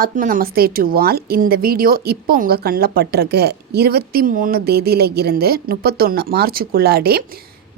ஆத்ம நமஸ்தே to all. இந்த video இப்போ உங்கள் கண்ணில் பட்டிருக்கு. 23 தேதியில் இருந்து 31 மார்ச்சுக்குள்ளாடி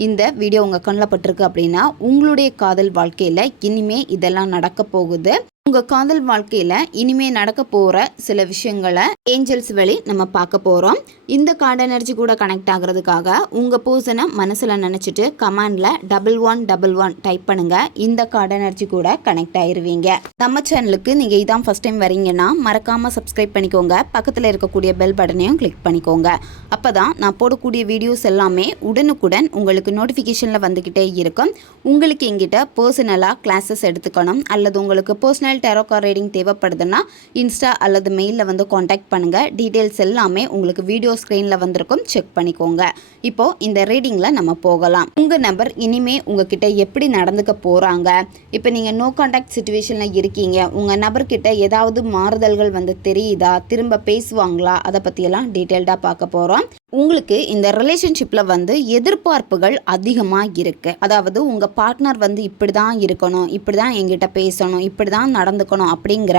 இந்த வீடியோ உங்கள் கண்ணில் பட்டிருக்கு அப்படின்னா உங்களுடைய காதல் வாழ்க்கையில் இனிமே இதெல்லாம் நடக்க போகுது. உங்கள் காதல் வாழ்க்கையில் இனிமே நடக்க போகிற சில விஷயங்களை ஏஞ்சல்ஸ் வழி நம்ம பார்க்க போகிறோம். இந்த கார்டு எனர்ஜி கூட கனெக்ட் ஆகிறதுக்காக உங்கள் பர்சனை மனசில் நினச்சிட்டு கமெண்டில் 1111 டைப் பண்ணுங்கள். இந்த கார்டு எனர்ஜி கூட கனெக்ட் ஆயிடுவீங்க. நம்ம சேனலுக்கு நீங்கள் இதான் ஃபஸ்ட் டைம் வரீங்கன்னா மறக்காமல் சப்ஸ்கிரைப் பண்ணிக்கோங்க. பக்கத்தில் இருக்கக்கூடிய பெல் பட்டனையும் கிளிக் பண்ணிக்கோங்க. அப்போ தான் நான் போடக்கூடிய வீடியோஸ் எல்லாமே உடனுக்குடன் உங்களுக்கு நோட்டிஃபிகேஷனில் வந்துக்கிட்டே இருக்கும். உங்களுக்கு எங்கிட்ட பர்சனலாக கிளாஸஸ் எடுத்துக்கணும் அல்லது உங்களுக்கு பர்சனல் டேரோ கார்டு ரீடிங் தேவைப்படுதுன்னா இன்ஸ்டா அல்லது மெயிலில் வந்து காண்டாக்ட் பண்ணுங்கள். டீட்டெயில்ஸ் எல்லாமே உங்களுக்கு வீடியோ ஸ்க்ரீனில் வந்திருக்கும், செக் பண்ணிக்கோங்க. இப்போது இந்த ரீடிங்கில் நம்ம போகலாம். உங்கள் நபர் இனிமே உங்ககிட்ட எப்படி நடந்துக்க போகிறாங்க? இப்போ நீங்கள் நோ காண்டாக்ட் சுச்சுவேஷனில் இருக்கீங்க, உங்கள் நபர்கிட்ட ஏதாவது மாறுதல்கள் வந்து தெரியுதா? திரும்ப பேசுவாங்களா? அதை பற்றியெல்லாம் டீட்டெயில்டாக பார்க்க போகிறோம். உங்களுக்கு இந்த ரிலேஷன்ஷிப்பில் வந்து எதிர்பார்ப்புகள் அதிகமாக இருக்குது. அதாவது உங்கள் பார்ட்னர் வந்து இப்படி தான் இருக்கணும், இப்படி தான் எங்கிட்ட பேசணும், இப்படி தான் நடந்துக்கணும் அப்படிங்கிற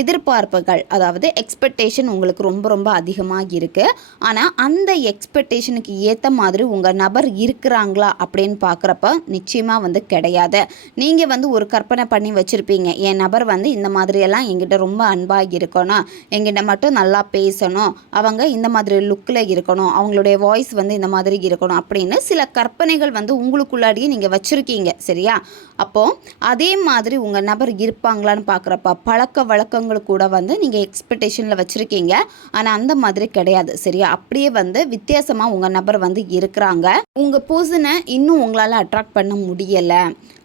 எதிர்பார்ப்புகள், அதாவது எக்ஸ்பெக்டேஷன் உங்களுக்கு ரொம்ப ரொம்ப அதிகமாக இருக்குது. ஆனால் அந்த எக்ஸ்பெக்டேஷனுக்கு ஏற்ற மாதிரி உங்கள் நபர் இருக்கிறாங்களா அப்படின்னு பார்க்குறப்ப நிச்சயமாக வந்து கிடையாது. நீங்கள் வந்து ஒரு கற்பனை பண்ணி வச்சுருப்பீங்க, என் நபர் வந்து இந்த மாதிரியெல்லாம் எங்கிட்ட ரொம்ப அன்பாக இருக்கணும், எங்கிட்ட மட்டும் நல்லா பேசணும், அவங்க இந்த மாதிரி லுக்கில் இருக்கணும், அவங்களுடைய வாய்ஸ் வந்து இந்த மாதிரி இருக்கணும் அப்படின்னு சில கற்பனைகள் வந்து உங்களுக்குள்ளாடியே நீங்கள் வச்சுருக்கீங்க. சரியா? அப்போது அதே மாதிரி உங்கள் நபர் இருப்பாங்களான்னு பார்க்குறப்ப பழக்க வழக்கங்கள் கூட வந்து நீங்கள் எக்ஸ்பெக்டேஷனில் வச்சுருக்கீங்க. ஆனால் அந்த மாதிரி கிடையாது. சரியா? அப்படியே வந்து வித்தியாசமாக உங்கள் நபர் வந்து இருக்கிறாங்க. உங்கள் பர்சனை இன்னும் உங்களால் அட்ராக்ட் பண்ண முடியலை.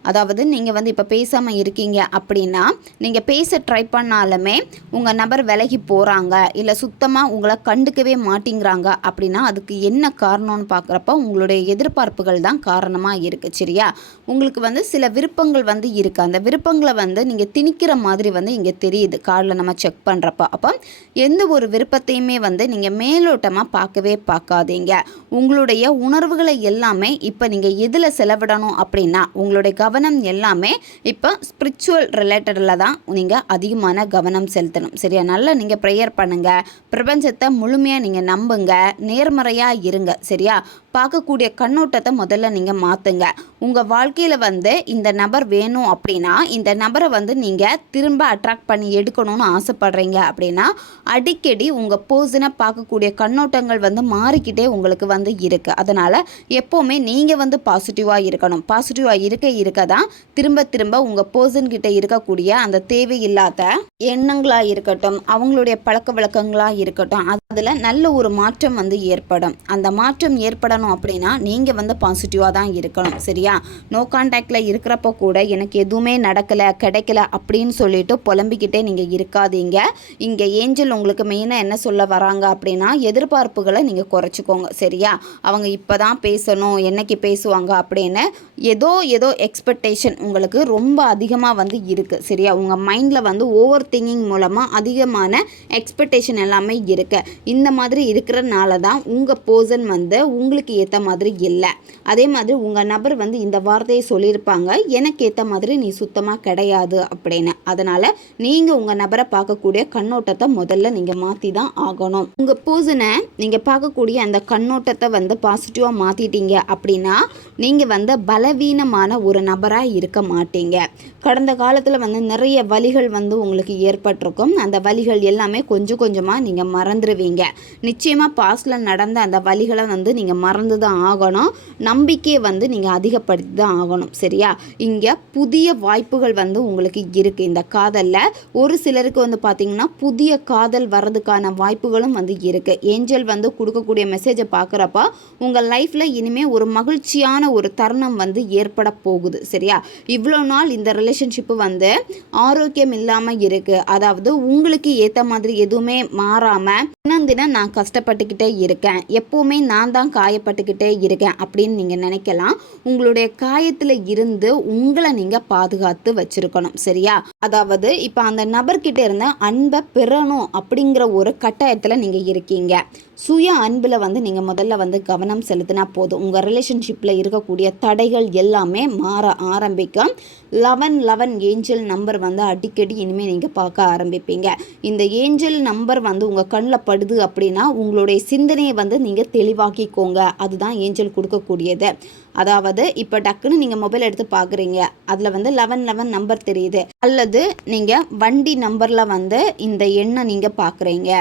அதாவது நீங்கள் வந்து இப்போ பேசாமல் இருக்கீங்க அப்படின்னா நீங்கள் பேச ட்ரை பண்ணாலுமே உங்கள் நபர் விலகி போகிறாங்க, இல்லை சுத்தமாக உங்களை கண்டுக்கவே மாட்டேங்கிறாங்க அப்படின்னா அதுக்கு என்ன காரணம்னு பார்க்குறப்ப உங்களுடைய எதிர்பார்ப்புகள் தான் காரணமாக இருக்குது. சரியா? உங்களுக்கு வந்து சில விருப்பங்கள் வந்து இருக்குது. அந்த விருப்பங்களை வந்து நீங்கள் திணிக்கிற மாதிரி வந்து இங்கே தெரியுது கார்டில் நம்ம செக் பண்ணுறப்ப. அப்போ எந்த ஒரு விருப்பத்தையுமே வந்து நீங்கள் மேலோட்டமாக பார்க்காதீங்க. உங்களுடைய உணர்வுகளை எல்லாமே இப்போ நீங்கள் எதில் செலவிடணும் அப்படின்னா உங்களுடைய கவனம் எல்லாமே இப்போ ஸ்பிரிச்சுவல் ரிலேட்டடில் தான் நீங்கள் அதிகமான கவனம் செலுத்தணும். சரியா? நல்லா நீங்கள் ப்ரேயர் பண்ணுங்கள், பிரபஞ்சத்தை முழுமையாக நீங்கள் நம்புங்க, நேர்மறையாக இருங்க. சரியா? பார்க்கக்கூடிய கண்ணோட்டத்தை முதல்ல நீங்கள் மாற்றுங்க. உங்கள் வாழ்க்கையில் வந்து இந்த நபர் வேணும் அப்படின்னா இந்த நபரை வந்து நீங்கள் திரும்ப அட்ராக்ட் பண்ணி எடுக்கணும்னு ஆசைப்படுறீங்க அப்படின்னா அடிக்கடி உங்கள் பர்சனை பார்க்கக்கூடிய கண்ணோட்டங்கள் வந்து மாறிக்கிட்டே உங்களுக்கு வந்து இருக்குது. அதனால் எப்போவுமே நீங்கள் வந்து பாசிட்டிவாக இருக்கணும். பாசிட்டிவாக இருக்க தான் திரும்ப உங்கள் பர்சன்கிட்ட இருக்கக்கூடிய அந்த தேவையில்லாத எண்ணங்களாக இருக்கட்டும், அவங்களுடைய பழக்க வழக்கங்களாக இருக்கட்டும், அதில் நல்ல ஒரு மாற்றம் வந்து ஏற்படும். அந்த மாற்றம் ஏற்படணும் அப்படின்னா நீங்கள் வந்து பாசிட்டிவாக தான் இருக்கணும். சரியா? நோ கான்டாக்டில் இருக்கிறப்ப கூட எனக்கு எதுவுமே நடக்கலை கிடைக்கல அப்படின்னு சொல்லிட்டு புலம்பிக்கிட்டே நீங்கள் இருக்காதீங்க. இங்கே ஏஞ்சல் உங்களுக்கு மெயினாக என்ன சொல்ல வராங்க அப்படின்னா எதிர்பார்ப்புகளை நீங்கள் குறைச்சிக்கோங்க. சரியா? அவங்க இப்போ தான் பேசணும், என்னைக்கு பேசுவாங்க அப்படின்னு ஏதோ எக்ஸ்பெக்டேஷன் உங்களுக்கு ரொம்ப அதிகமாக வந்து இருக்குது. சரியா? உங்கள் மைண்டில் வந்து ஓவர் திங்கிங் மூலமாக அதிகமான எக்ஸ்பெக்டேஷன் எல்லாமே இருக்குது. இந்த மாதிரி இருக்கிறனால தான் உங்கள் பர்சன் வந்து உங்களுக்கு ஏற்ற மாதிரி இல்லை. அதே மாதிரி உங்கள் நபர் வந்து இந்த வார்த்தையை சொல்லியிருப்பாங்க, எனக்கு ஏற்ற மாதிரி நீ சுத்தமாக கிடையாது அப்படின்னு. அதனால் நீங்கள் உங்கள் நபரை பார்க்கக்கூடிய கண்ணோட்டத்தை முதல்ல நீங்கள் மாற்றி தான் ஆகணும். உங்கள் பர்சனை நீங்கள் பார்க்கக்கூடிய அந்த கண்ணோட்டத்தை வந்து பாசிட்டிவாக மாற்றிட்டீங்க அப்படின்னா நீங்கள் வந்து பலவீனமான ஒரு நபராக இருக்க மாட்டீங்க. கடந்த காலத்தில் வந்து நிறைய வலிகள் வந்து உங்களுக்கு ஏற்பட்டிருக்கும். அந்த வலிகள் எல்லாமே கொஞ்சம் கொஞ்சமாக நீங்கள் மறந்துடுவீங்க. நிச்சயமாக பாஸ்டில் நடந்த அந்த வலிகளை வந்து நீங்கள் மறந்து தான் ஆகணும். நம்பிக்கையை வந்து நீங்கள் அதிகப்படுத்தி தான் ஆகணும். சரியா? இங்கே புதிய வாய்ப்புகள் வந்து உங்களுக்கு இருக்குது. இந்த காதலில் ஒரு சிலருக்கு வந்து பார்த்திங்கன்னா புதிய காதல் வர்றதுக்கான வாய்ப்புகளும் வந்து இருக்குது. ஏஞ்சல் வந்து கொடுக்கக்கூடிய மெசேஜை பார்க்குறப்ப உங்கள் லைஃப்பில் இனிமேல் ஒரு மகிழ்ச்சியான ஒரு தருணம் வந்து ஏற்பட போகுது. சரியா? இவ்வளோ நாள் இந்த ரிலேஷன்ஷிப்பு வந்து ஆரோக்கியம் இல்லாமல் இருக்குது. அதாவது உங்களுக்கு ஏற்ற மாதிரி எதுவுமே மாறாமல் தினம் நான் கஷ்டப்பட்டுக்கிட்டே இருக்கேன், எப்போவுமே நான் தான் காயப்பட்டுக்கிட்டே இருக்கேன் அப்படின்னு நீங்கள் நினைக்கலாம். உங்களுடைய காயத்தில் இருந்து உங்களை நீங்கள் பாதுகாத்து வச்சுருக்கணும். சரியா? அதாவது இப்போ அந்த நபர்கிட்ட இருந்த அன்பை பெறணும் அப்படிங்கிற ஒரு கட்டாயத்தில் நீங்கள் இருக்கீங்க. சுய அன்பில் வந்து நீங்கள் முதல்ல வந்து கவனம் செலுத்தினா போதும். உங்கள் ரிலேஷன்ஷிப்பில் இருக்கக்கூடிய தடைகள் எல்லாமே மாற ஆரம்பிக்கும். 1111 ஏஞ்சல் நம்பர் வந்து அடிக்கடி இனிமேல் நீங்கள் பார்க்க ஆரம்பிப்பீங்க. இந்த ஏஞ்சல் நம்பர் வந்து உங்கள் கண்ணில் படுது அப்படின்னா உங்களுடைய சிந்தனையை வந்து நீங்கள் தெளிவாக்கிக்கோங்க. அதுதான் ஏஞ்சல் கொடுக்கக்கூடியது. அதாவது இப்போ டக்குன்னு நீங்கள் மொபைல் எடுத்து பார்க்குறீங்க, அதில் வந்து 1111 நம்பர் தெரியுது, அல்லது நீங்கள் வண்டி நம்பரில் வந்து இந்த எண்ணை நீங்கள் பார்க்குறீங்க,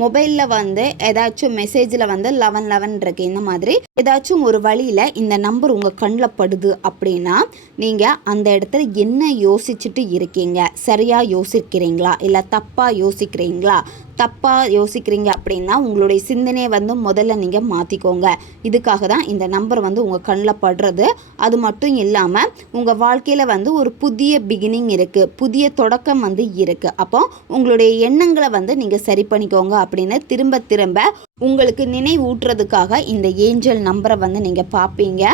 மொபைலில் வந்து ஏதாச்சும் மெசேஜில் வந்து 1111 இருக்குது, இந்த மாதிரி ஏதாச்சும் ஒரு வழியில் இந்த நம்பர் உங்கள் கண்ணில் படுது அப்படின்னா நீங்கள் அந்த இடத்துல என்ன யோசிச்சுட்டு இருக்கீங்க? சரியாக யோசிக்கிறீங்களா இல்லை தப்பாக யோசிக்கிறீங்களா? தப்பாக யோசிக்கிறீங்க அப்படின்னா உங்களுடைய சிந்தனையை வந்து முதல்ல நீங்கள் மாற்றிக்கோங்க. இதுக்காக தான் இந்த நம்பர் வந்து உங்கள் கண்ணில் படுறது. அது மட்டும் இல்லாமல் உங்கள் வாழ்க்கையில் வந்து ஒரு புதிய பிகினிங் இருக்குது, புதிய தொடக்கம் வந்து இருக்குது. அப்போ உங்களுடைய எண்ணங்களை வந்து நீங்கள் சரி பண்ணிக்கோங்க அப்படின்னு திரும்ப திரும்ப உங்களுக்கு நினைவூட்டுறதுக்காக இந்த ஏஞ்சல் நம்பரை வந்து நீங்கள் பார்ப்பீங்க.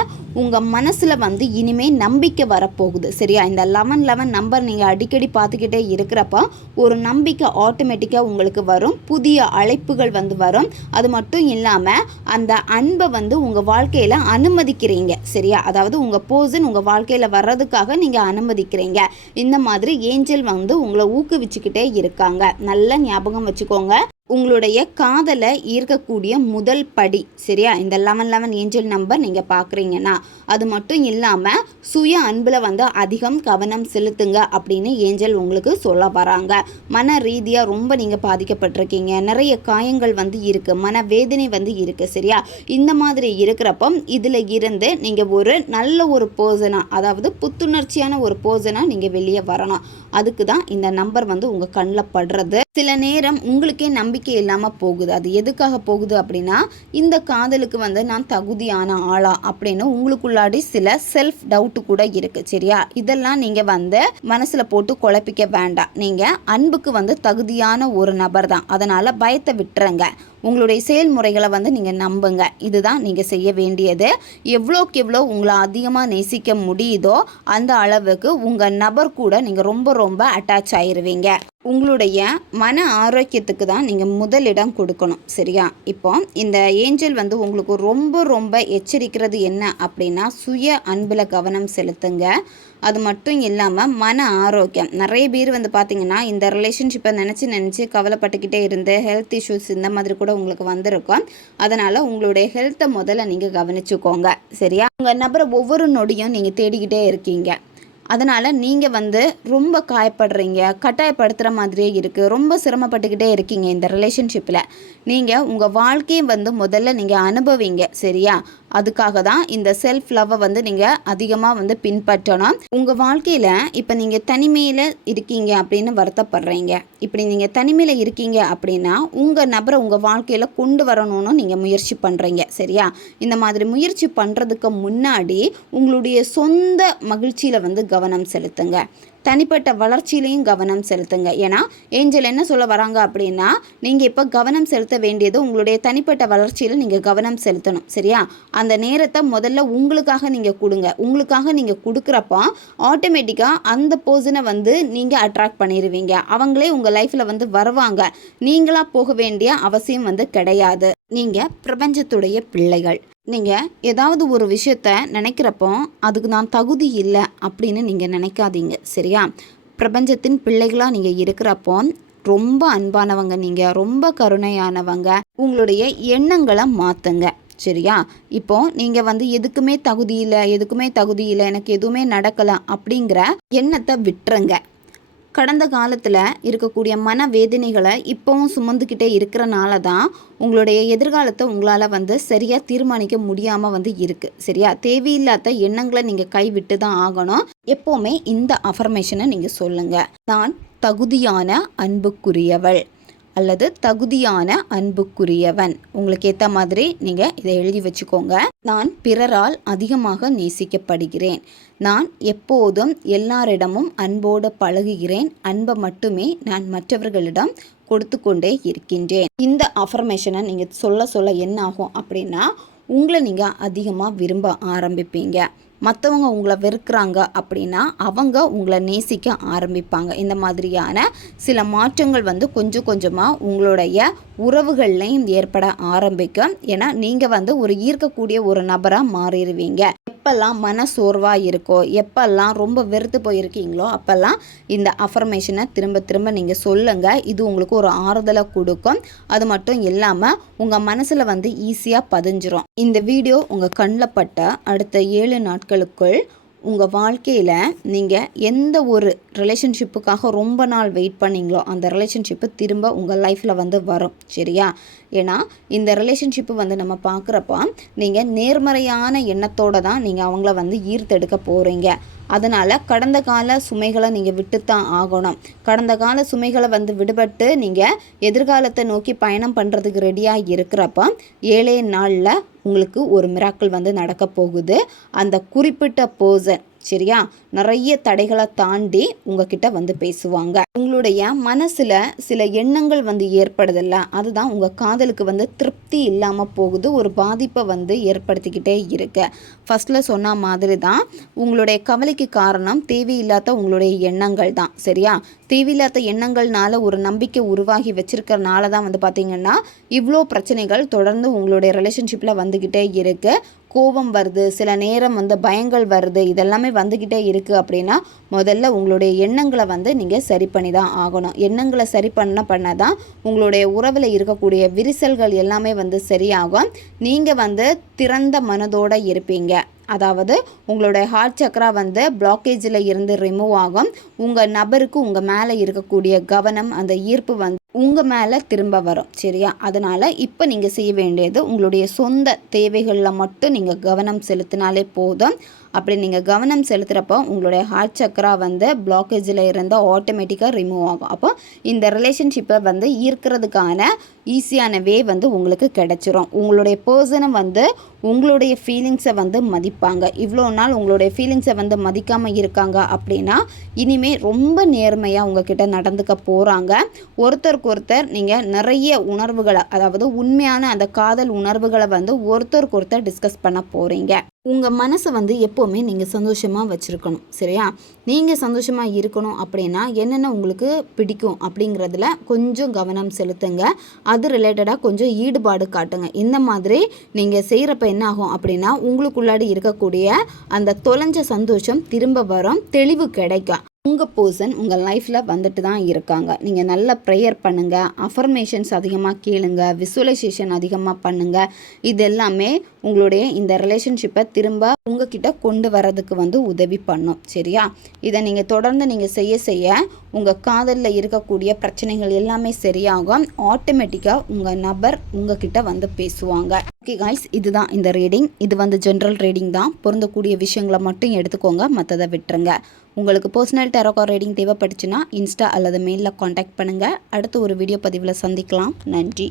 உங்கள் மனசில் வந்து இனிமேல் நம்பிக்கை வரப்போகுது. சரியா? இந்த 1111 நம்பர் நீங்கள் அடிக்கடி பார்த்துக்கிட்டே இருக்கிறப்ப ஒரு நம்பிக்கை ஆட்டோமேட்டிக்காக உங்களுக்கு வரும். புதிய அழைப்புகள் வந்து வரும். அது மட்டும் இல்லாமல் அந்த அன்பை வந்து உங்கள் வாழ்க்கையில் அனுமதிக்கிறீங்க. சரியா? அதாவது உங்கள் பர்சன் உங்கள் வாழ்க்கையில் வர்றதுக்காக நீங்கள் அனுமதிக்கிறீங்க. இந்த மாதிரி ஏஞ்சல் வந்து உங்களை ஊக்குவிச்சுக்கிட்டே இருக்காங்க. நல்ல ஞாபகம் வச்சுக்கோங்க. உங்களுடைய காதலை ஈர்க்கக்கூடிய முதல் படி. சரியா? இந்த 1111 ஏஞ்சல் நம்பர் நீங்கள் பார்க்குறீங்கன்னா அது மட்டும் இல்லாமல் சுய அன்பில் வந்து அதிகம் கவனம் செலுத்துங்க அப்படின்னு ஏஞ்சல் உங்களுக்கு சொல்ல வராங்க. மன ரீதியாக ரொம்ப நீங்கள் பாதிக்கப்பட்டிருக்கீங்க, நிறைய காயங்கள் வந்து இருக்குது, மன வேதனை வந்து இருக்குது. சரியா? இந்த மாதிரி இருக்கிறப்போ இதில் இருந்து நீங்கள் ஒரு நல்ல ஒரு பர்சனாக, அதாவது புத்துணர்ச்சியான ஒரு பர்சனாக நீங்கள் வெளியே வரணும். அதுக்கு தான் இந்த நம்பர் வந்து உங்கள் கண்ணில் படுறது. சில நேரம் உங்களுக்கே நம்பிக்கை இல்லாமல் போகுது. அது எதுக்காக போகுது அப்படின்னா இந்த காதலுக்கு வந்து நான் தகுதியான ஆளா அப்படின்னு உங்களுக்குள்ளாடி சில செல்ஃப் டவுட்டு கூட இருக்குது. சரியா? இதெல்லாம் நீங்கள் வந்து மனசில் போட்டு குழப்பிக்க வேண்டாம். நீங்கள் அன்புக்கு வந்து தகுதியான ஒரு நபர் தான். அதனால் பயத்தை விட்டுறங்க. உங்களுடைய செயல்முறைகளை வந்து நீங்கள் நம்புங்க. இதுதான் நீங்கள் செய்ய வேண்டியது. எவ்வளோக்கு எவ்வளோ உங்களை அதிகமாக நேசிக்க முடியுதோ அந்த அளவுக்கு உங்கள் நபர் கூட நீங்கள் ரொம்ப ரொம்ப அட்டாச் ஆயிடுவீங்க. உங்களுடைய மன ஆரோக்கியத்துக்கு தான் நீங்கள் முதலிடம் கொடுக்கணும். சரியா? இப்போ இந்த ஏஞ்சல் வந்து உங்களுக்கு ரொம்ப ரொம்ப எச்சரிக்கிறது என்ன அப்படின்னா சுய அன்பில் கவனம் செலுத்துங்க. அது மட்டும் இல்லாமல் மன ஆரோக்கியம். நிறைய பேர் வந்து பார்த்திங்கன்னா இந்த ரிலேஷன்ஷிப்பை நினச்சி கவலைப்பட்டுக்கிட்டே இருந்து ஹெல்த் இஷ்யூஸ் இந்த மாதிரி கூட உங்களுக்கு வந்திருக்கும். அதனால் உங்களுடைய ஹெல்த்தை முதல்ல நீங்கள் கவனிச்சுக்கோங்க. சரியா? உங்கள் நபரை ஒவ்வொரு நொடியும் நீங்கள் தேடிக்கிட்டே இருக்கீங்க. அதனால் நீங்கள் வந்து ரொம்ப காயப்படுறீங்க, கட்டாயப்படுத்துகிற மாதிரியே இருக்குது, ரொம்ப சிரமப்பட்டுக்கிட்டே இருக்கீங்க இந்த ரிலேஷன்ஷிப்பில். நீங்கள் உங்கள் வாழ்க்கையை வந்து முதல்ல நீங்கள் அனுபவிங்க. சரியா? அதுக்காக தான் இந்த செல்ஃப் லவ்வை வந்து நீங்கள் அதிகமாக வந்து பின்பற்றணும். உங்கள் வாழ்க்கையில் இப்போ நீங்கள் தனிமையில் இருக்கீங்க அப்படின்னு வருத்தப்படுறீங்க. இப்படி நீங்கள் தனிமையில் இருக்கீங்க அப்படின்னா உங்கள் நபரை உங்கள் வாழ்க்கையில் கொண்டு வரணும்னு நீங்கள் முயற்சி பண்ணுறீங்க. சரியா? இந்த மாதிரி முயற்சி பண்ணுறதுக்கு முன்னாடி உங்களுடைய சொந்த மகிழ்ச்சியில் வந்து கவனம் செலுத்துங்க. தனிப்பட்ட வளர்ச்சியிலையும் கவனம் செலுத்துங்க. ஏன்னா ஏஞ்சல் என்ன சொல்ல வராங்க அப்படின்னா நீங்கள் இப்போ கவனம் செலுத்த வேண்டியது உங்களுடைய தனிப்பட்ட வளர்ச்சியில் நீங்கள் கவனம் செலுத்தணும். சரியா? அந்த நேரத்தை முதல்ல உங்களுக்காக நீங்கள் கொடுங்க. உங்களுக்காக நீங்கள் கொடுக்குறப்போ ஆட்டோமேட்டிக்காக அந்த பர்சனை வந்து நீங்கள் அட்ராக்ட் பண்ணிடுவீங்க. அவங்களே உங்கள் லைஃப்பில் வந்து வருவாங்க. நீங்களாக போக வேண்டிய அவசியம் வந்து கிடையாது. நீங்கள் பிரபஞ்சத்துடைய பிள்ளைகள். நீங்கள் ஏதாவது ஒரு விஷயத்த நினைக்கிறப்போ அதுக்கு நான் தகுதி இல்லை அப்படின்னு நீங்கள் நினைக்காதீங்க. சரியா? பிரபஞ்சத்தின் பிள்ளைகளாக நீங்கள் இருக்கிறப்போ ரொம்ப அன்பானவங்க, நீங்கள் ரொம்ப கருணையானவங்க. உங்களுடைய எண்ணங்களை மாற்றுங்க. சரியா? இப்போ நீங்கள் வந்து எதுக்குமே தகுதி இல்லை, எனக்கு எதுவுமே நடக்கலை அப்படிங்கிற எண்ணத்தை விட்டுருங்க. கடந்த காலத்தில் இருக்கக்கூடிய மன வேதனைகளை இப்போவும் சுமந்துக்கிட்டே இருக்கிறனால தான் உங்களுடைய எதிர்காலத்தை உங்களால் வந்து சரியாக தீர்மானிக்க முடியாமல் வந்து இருக்குது. சரியா? தேவையில்லாத எண்ணங்களை நீங்கள் கைவிட்டு தான் ஆகணும். எப்போவுமே இந்த அஃபர்மேஷனை நீங்கள் சொல்லுங்கள். நான் தகுதியான அன்புக்குரியவள் அல்லது தகுதியான அன்புக்குரியவன். உங்களுக்கு ஏற்ற மாதிரி நீங்கள் இதை எழுதி வச்சுக்கோங்க. நான் பிறரால் அதிகமாக நேசிக்கப்படுகிறேன். நான் எப்போதும் எல்லாரிடமும் அன்போடு பழகுகிறேன். அன்பை மட்டுமே நான் மற்றவர்களிடம் கொடுத்து கொண்டே இருக்கின்றேன். இந்த அஃபர்மேஷனை நீங்கள் சொல்ல என்ன ஆகும் அப்படின்னா உங்களை நீங்கள் அதிகமாக விரும்ப ஆரம்பிப்பீங்க. மற்றவங்க உங்களை வெறுக்கிறாங்க அப்படின்னா அவங்க உங்களை நேசிக்க ஆரம்பிப்பாங்க. இந்த மாதிரியான சில மாற்றங்கள் வந்து கொஞ்சம் கொஞ்சமாக உங்களுடைய உறவுகள்லையும் ஏற்பட ஆரம்பிக்கும். ஏன்னா நீங்கள் வந்து ஒரு ஈர்க்கக்கூடிய ஒரு நபராக மாறிடுவீங்க. எப்பெல்லாம் மன சோர்வாக இருக்கோ, எப்பெல்லாம் ரொம்ப வெறுத்து போயிருக்கீங்களோ அப்போல்லாம் இந்த அஃபர்மேஷனை திரும்ப திரும்ப நீங்கள் சொல்லுங்கள். இது உங்களுக்கு ஒரு ஆறுதலை கொடுக்கும். அது மட்டும் இல்லாமல் உங்கள் மனசில் வந்து ஈஸியாக பதிஞ்சிரும். இந்த வீடியோ உங்கள் கண்ணில் பட்ட அடுத்த 7 நாட்களுக்குள் உங்கள் வாழ்க்கையில் நீங்கள் எந்த ஒரு ரிலேஷன்ஷிப்புக்காக ரொம்ப நாள் வெயிட் பண்ணிங்களோ அந்த ரிலேஷன்ஷிப்பு திரும்ப உங்கள் லைஃப்பில் வந்து வரும். சரியா? ஏன்னா இந்த ரிலேஷன்ஷிப்பு வந்து நம்ம பார்க்குறப்ப நீங்கள் நேர்மறையான எண்ணத்தோடு தான் நீங்கள் அவங்கள வந்து ஈர்த்தெடுக்க போகிறீங்க. அதனால் கடந்த கால சுமைகளை நீங்கள் விட்டுத்தான் ஆகணும். கடந்த கால சுமைகளை வந்து விடுபட்டு நீங்கள் எதிர்காலத்தை நோக்கி பயணம் பண்ணுறதுக்கு ரெடியாக இருக்கிறப்ப 7 நாளில் உங்களுக்கு ஒரு மிராக்கிள் வந்து நடக்க போகுது. அந்த குறிப்பிட்ட பர்சன் சரியா நிறைய தடைகளை தாண்டி உங்ககிட்ட வந்து பேசுவாங்க. உங்களுடைய மனசில் சில எண்ணங்கள் வந்து ஏற்படுதில்ல, அதுதான் உங்கள் காதலுக்கு வந்து திருப்தி இல்லாமல் போகுது, ஒரு பாதிப்பை வந்து ஏற்படுத்திக்கிட்டே இருக்கு. ஃபர்ஸ்டில் சொன்ன மாதிரி தான் உங்களுடைய கவலைக்கு காரணம் தேவையில்லாத உங்களுடைய எண்ணங்கள் தான். சரியா? தேவையில்லாத எண்ணங்கள்னால ஒரு நம்பிக்கை உருவாகி வச்சிருக்கிறனால தான் வந்து பார்த்திங்கன்னா இவ்வளோ பிரச்சனைகள் தொடர்ந்து உங்களுடைய ரிலேஷன்ஷிப்பில் வந்துக்கிட்டே இருக்குது. கோபம் வருது, சில நேரம் வந்து பயங்கள் வருது, இதெல்லாமே வந்துக்கிட்டே இருக்குது அப்படின்னா முதல்ல உங்களுடைய எண்ணங்களை வந்து நீங்கள் சரி பண்ணி தான் ஆகணும். எண்ணங்களை சரி பண்ண தான் உங்களுடைய உறவில் இருக்கக்கூடிய விரிசல்கள் எல்லாமே வந்து சரியாகும். நீங்கள் வந்து திறந்த மனதோடு இருப்பீங்க. அதாவது உங்களுடைய ஹார்ட் சக்ரா வந்து பிளாக்கேஜில் இருந்து ரிமூவ் ஆகும். உங்கள் நபருக்கு உங்கள் மேலே இருக்கக்கூடிய கவனம், அந்த ஈர்ப்பு வந்து உங்கள் மேலே திரும்ப வரும். சரியா? அதனால் இப்போ நீங்கள் செய்ய வேண்டியது உங்களுடைய சொந்த தேவைகளில் மட்டும் நீங்கள் கவனம் செலுத்தினாலே போதும். அப்படி நீங்கள் கவனம் செலுத்துகிறப்போ உங்களுடைய ஹார்ட் சக்ரா வந்து பிளாக்கேஜில் இருந்தால் ஆட்டோமேட்டிக்காக ரிமூவ் ஆகும். அப்போ இந்த ரிலேஷன்ஷிப்பை வந்து ஈர்க்கிறதுக்கான ஈஸியான வே வந்து உங்களுக்கு கிடச்சிரும். உங்களுடைய பர்சனை வந்து உங்களுடைய ஃபீலிங்ஸை வந்து மதிப்பாங்க. இவ்வளோ நாள் உங்களுடைய ஃபீலிங்ஸை வந்து மதிக்காமல் இருக்காங்க அப்படின்னா இனிமேல் ரொம்ப நேர்மையாக உங்ககிட்ட நடந்துக்க போகிறாங்க. ஒருத்தருக்கு ஒருத்தர் நீங்கள் நிறைய உணர்வுகளை, அதாவது உண்மையான அந்த காதல் உணர்வுகளை வந்து ஒருத்தருக்கு ஒருத்தர் டிஸ்கஸ் பண்ண போகிறீங்க. உங்கள் மனசை வந்து எப்போவுமே நீங்கள் சந்தோஷமாக வச்சுருக்கணும். சரியா? நீங்கள் சந்தோஷமாக இருக்கணும் அப்படின்னா என்னென்ன உங்களுக்கு பிடிக்கும் அப்படிங்கிறதுல கொஞ்சம் கவனம் செலுத்துங்க. அது ரிலேட்டடாக கொஞ்சம் ஈடுபாடு காட்டுங்க. இந்த மாதிரி நீங்கள் செய்கிறப்ப என்ன ஆகும் அப்படின்னா உங்களுக்குள்ளாடி இருக்கக்கூடிய அந்த தொலைஞ்ச சந்தோஷம் திரும்ப வரும், தெளிவு கிடைக்கும். உங்கள் பர்சன் உங்கள் லைஃப்பில் வந்துட்டு தான் இருக்காங்க. நீங்கள் நல்லா ப்ரேயர் பண்ணுங்கள், அஃபர்மேஷன்ஸ் அதிகமாக கேளுங்க, விசுவலைசேஷன் அதிகமாக பண்ணுங்கள். இது எல்லாமே உங்களுடைய இந்த ரிலேஷன்ஷிப்பை திரும்ப உங்ககிட்ட கொண்டு வரதுக்கு வந்து உதவி பண்ணும். சரியா? இதை நீங்கள் தொடர்ந்து நீங்கள் செய்ய உங்கள் காதலில் இருக்கக்கூடிய பிரச்சனைகள் எல்லாமே சரியாகும். ஆட்டோமேட்டிக்காக உங்கள் நபர் உங்ககிட்ட வந்து பேசுவாங்க. ஓகே காய்ஸ், இதுதான் இந்த ரீடிங். இது வந்து ஜென்ரல் ரீடிங் தான். பொருந்தக்கூடிய விஷயங்களை மட்டும் எடுத்துக்கோங்க, மற்றதை விட்டுருங்க. உங்களுக்கு பர்சனல் டாரோ கார்ட் ரீடிங் தேவைப்பட்டுச்சுன்னா இன்ஸ்டா அல்லது மெயிலில் காண்டாக்ட் பண்ணுங்கள். அடுத்து ஒரு வீடியோ பதிவில் சந்திக்கலாம். நன்றி.